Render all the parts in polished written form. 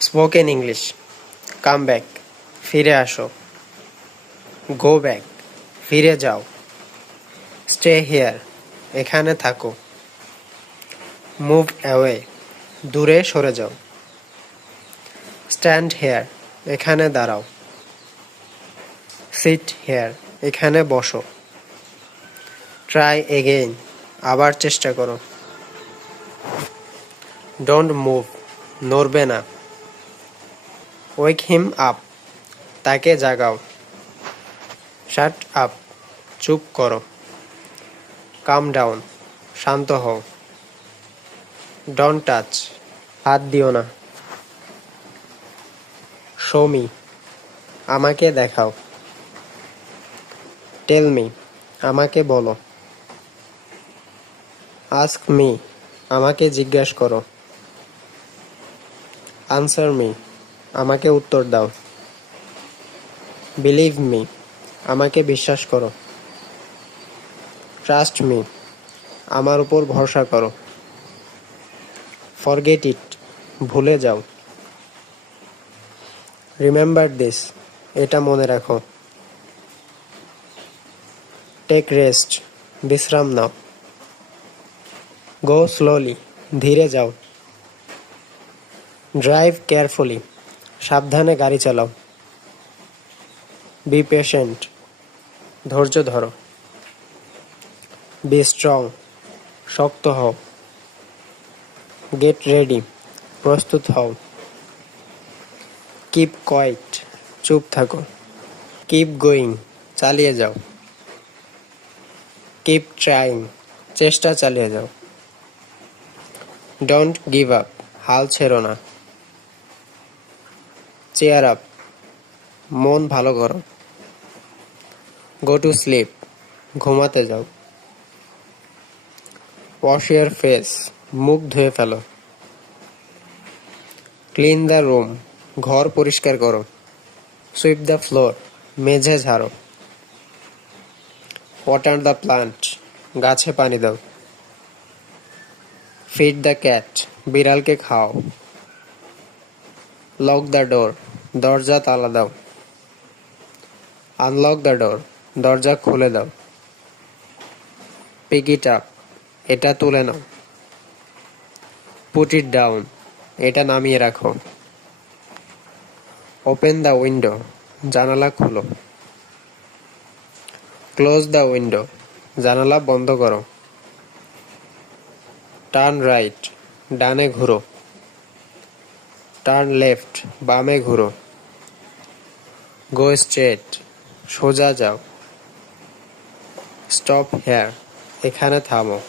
Spoken English. Come back, ফিরে আসো। Go back, ফিরে যাও। স্টে হিয়ার, এখানে থাকো। মুভ অ্যাওয়ে, দূরে সরে যাও। স্ট্যান্ড হেয়ার, এখানে দাঁড়াও। সিট হেয়ার, এখানে বসো। ট্রাই এগেইন, আবার চেষ্টা করো। ডোন্ট মুভ, নড়বে না। ওয়েক হিম আপ, তাকে জাগাও। শাট আপ, চুপ করো। কাম ডাউন, শান্ত হও। ডোন্ট টাচ, হাত দিও না। শো মি, আমাকে দেখাও। টেল মি, আমাকে বলো। আস্ক মি, আমাকে জিজ্ঞেস করো। আনসার মি, আমাকে উত্তর দাও। বিলিভ মি, আমাকে বিশ্বাস করো। ট্রাস্ট মি, আমার উপর ভরসা করো। ফরগেট ইট, ভুলে যাও। রিমেম্বার দিস, এটা মনে রাখো। টেক রেস্ট, বিশ্রাম নাও। গো স্লোলি, ধীরে যাও। ড্রাইভ কেয়ারফুলি, সাবধানে গাড়ি চালাও। বি পেশেন্ট, ধৈর্য ধরো। বি স্ট্রং, শক্ত হও। গেট রেডি, প্রস্তুত হও। কিপ কোয়াইট, চুপ থাকো। কিপ গোয়িং, চালিয়ে যাও। কিপ ট্রাইং, চেষ্টা চালিয়ে যাও। ডোন্ট গিভ আপ, হাল ছেড়ো না। চেয়ার আপ, মন ভালো করো। গো টু স্লিপ, ঘুমাতে যাও। ওয়াশ ইউর ফেস, মুখ ধুয়ে ফেলো। ক্লিন দ্য রুম, ঘর পরিষ্কার করো। সুইপ দ্য ফ্লোর, মেঝে ঝাড়ো। ওয়াটার দ্য প্লান্ট, গাছে পানি দাও। ফিড দ্য ক্যাট, বিড়ালকে খাও। লক দ্য ডোর, দরজা তালা দাও। আনলক দ্য ডোর, দরজা খুলে দাও। পিক ইট আপ, এটা তুলে নাও। পুট ইট ডাউন, এটা নামিয়ে রাখো। ওপেন দ্য উইন্ডো, জানালা খুলো। ক্লোজ দ্য উইন্ডো, জানালা বন্ধ করো। টার্ন রাইট, ডানে ঘুরো। টার্ন লেফট, বামে ঘুরো। গো স্ট্রেট, সোজা যাও। স্টপ হেয়ার, এখানে থামো।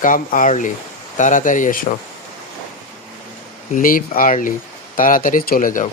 কাম আর্লি, তাড়াতাড়ি এসো। লিভ আর্লি, তাড়াতাড়ি চলে যাও।